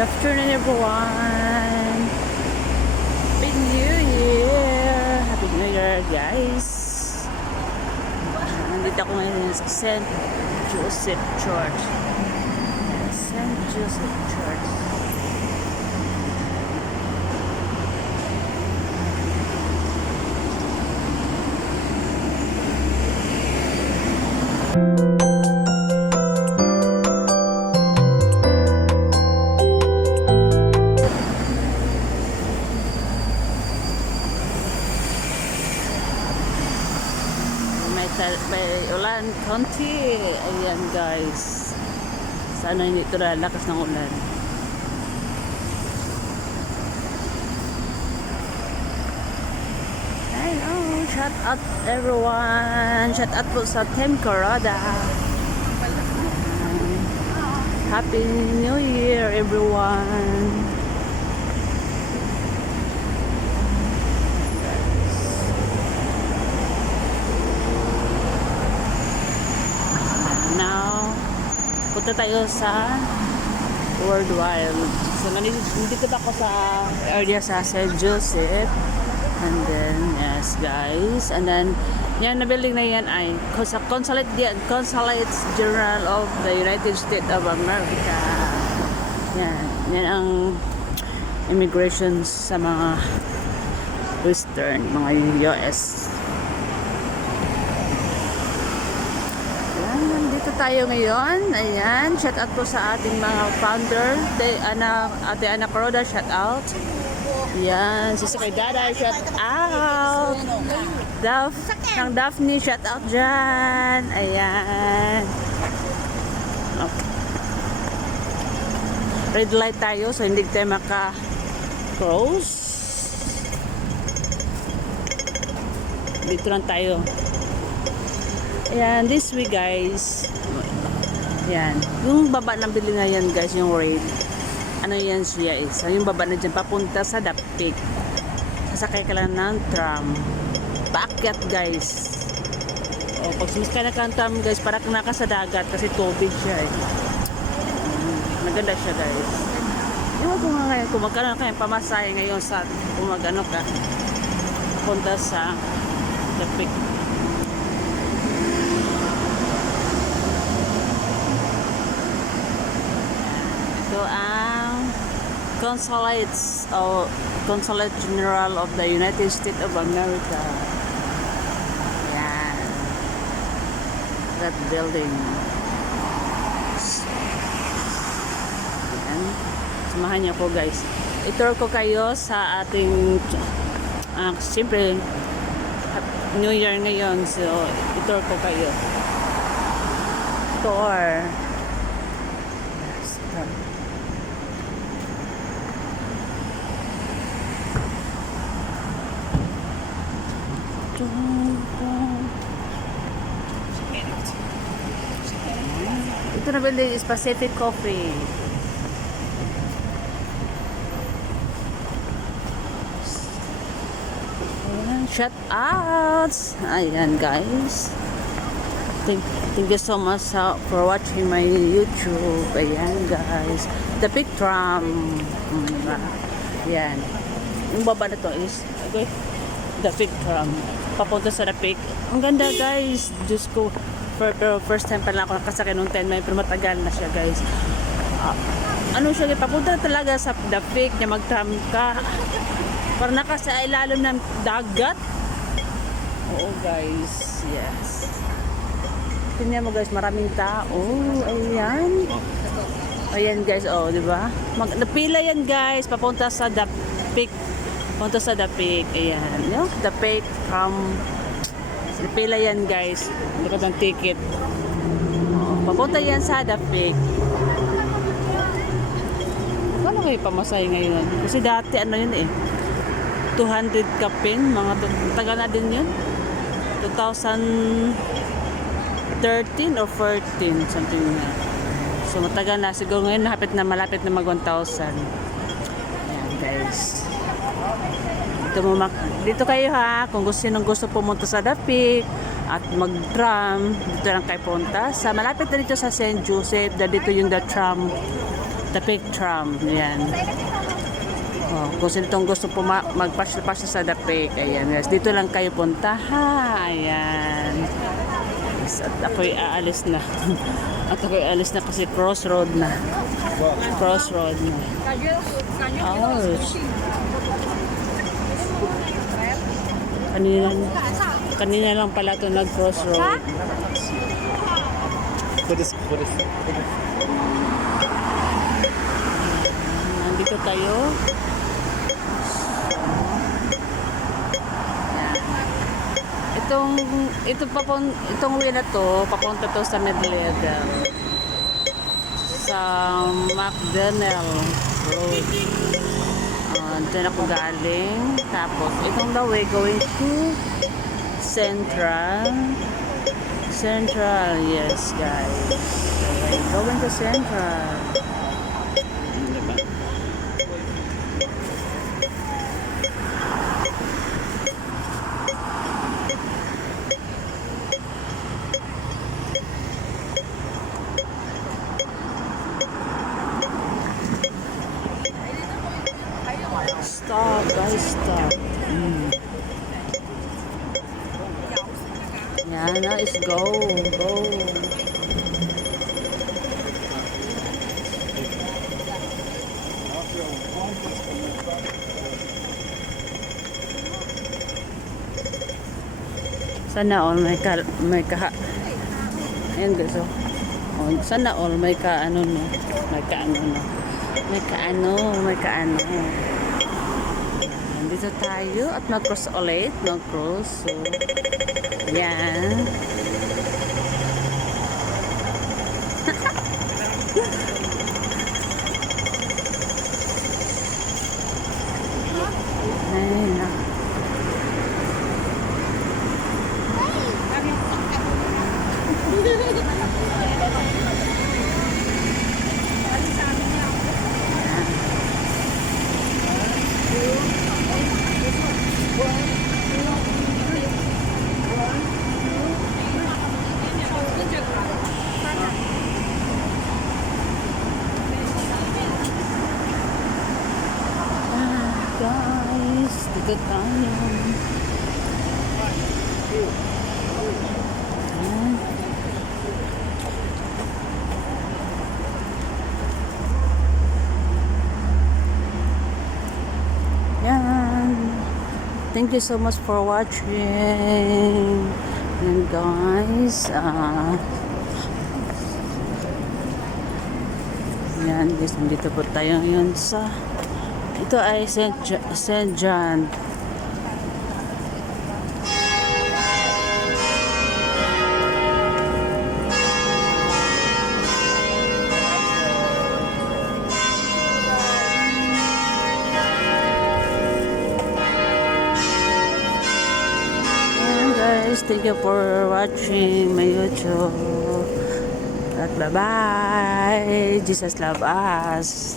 Good afternoon, everyone. Happy New Year. Happy New Year, guys. Nandito ako ngayon sa St. Joseph Church. St. Joseph Church. May ulan konti. Ayan, guys, sana hindi ito lalakas ng ulan. Hello, shout out everyone, shout out po sa Team Corada. Happy New Year, everyone. Now, punta tayo sa World Wild. So, nandito pa ako sa area sa St. Joseph. And then, yes, guys. And then, yan na building na yan ay Consulate General of the United States of America. Yan. Yan ang immigration sa mga Western, mga US. Dito tayo ngayon. Ayan, shout out po sa ating mga founder. Ate Ana Coroda, shout out. Ayan, si Secretary, shout out. Ng Daphne, shout out dyan. Ayan. Okay. Red light tayo, so hindi tayo maka-cross. Dito lang tayo. Ayan, this way, guys. Ayan, yung baba ng building na yan, guys, yung rail. Ano yan siya is? Yung baba na dyan, papunta sa Dapik. Sasakay ka lang ng tram. Paakyat, guys. O, pag sumiskay na ka ng tram, guys, parang naka sa dagat kasi tubig siya eh. Maganda siya, guys. Ewan ko nga ngayon, kung magkano kayo pamasahe ngayon sa, kung magano ka, papunta sa Dapik. So, ang Consulate General of the United States of America. Yan. That building. Yan. Samahan niyo po, guys. I-tour ko kayo sa ating siyempre New Year ngayon. So, i-tour ko kayo. Tour. Ito na building is Pacific Coffee. Shout outs. Ayan, guys. Thank you so much for watching my YouTube. Ayan, guys. The Big Tram. Ayan. Yung baba na to is okay, The Big Tram. Papunta sa The Peak. Ang ganda, guys. Diyos ko. Pero first time pa lang ako nakasakay nung 10 May, pero matagal na siya, guys. Ano siya, papunta talaga sa The Peak niya, mag-tram ka. Parang nakasa ilalim ng dagat. Oo, guys. Yes. Tingnan mo, guys, maraming tao. Ayan. Ayan, guys. Oh, di ba? Napila yan, guys. Papunta sa The Peak. Punta sa The Peak. Ayan. Yung The Peak from napila yan, guys. Hindi ka ng ticket. Papunta yan sa The Peak. Paano kayo pamasahe ngayon? Kasi dati ano yun eh, 200 kapin. Mga tagal na din yun. 2013 or 14, something na. So matagal na. Siguro ngayon malapit na mag 1,000. Ayan, guys. Dito kayo ha, kung gusto pumunta sa Dapik at mag-tram, dito lang kayo punta. Malapit na dito sa St. Joseph, dito yung the tram Tapik Tram. Yan. Oh, kung sinong gusto po magpasyal-pasyal sa Dapik, ayan guys, dito lang kayo punta ha, ayan. Yes, at ako'y aalis na. At ako'y aalis na kasi crossroad na. Crossroad na. Oh, kanina lang pala ito nag-crossroad. Nandito tayo. Itong way na to, papunta to sa Middle Eagle. Sa McDonnell Road. Diyan ako galing. Tapos, itong the way going to Central. Central, yes guys. Okay, going to Central. Diba? Stop, guys, stop. Yeah, now it's go, go. Sana all may ka ayan guys, oh. Sana all may ka ano no, may ka ano no, may ka ano. Dito tayo at mag-cross ulit, mag-cross. So, yan. Ayun. Guys, dito tayo. Yan. Thank you so much for watching. And guys, yan guys, nandito po tayo ngayon sa ito ay St. John. And guys, thank you for watching my YouTube. At bye-bye. Jesus love us.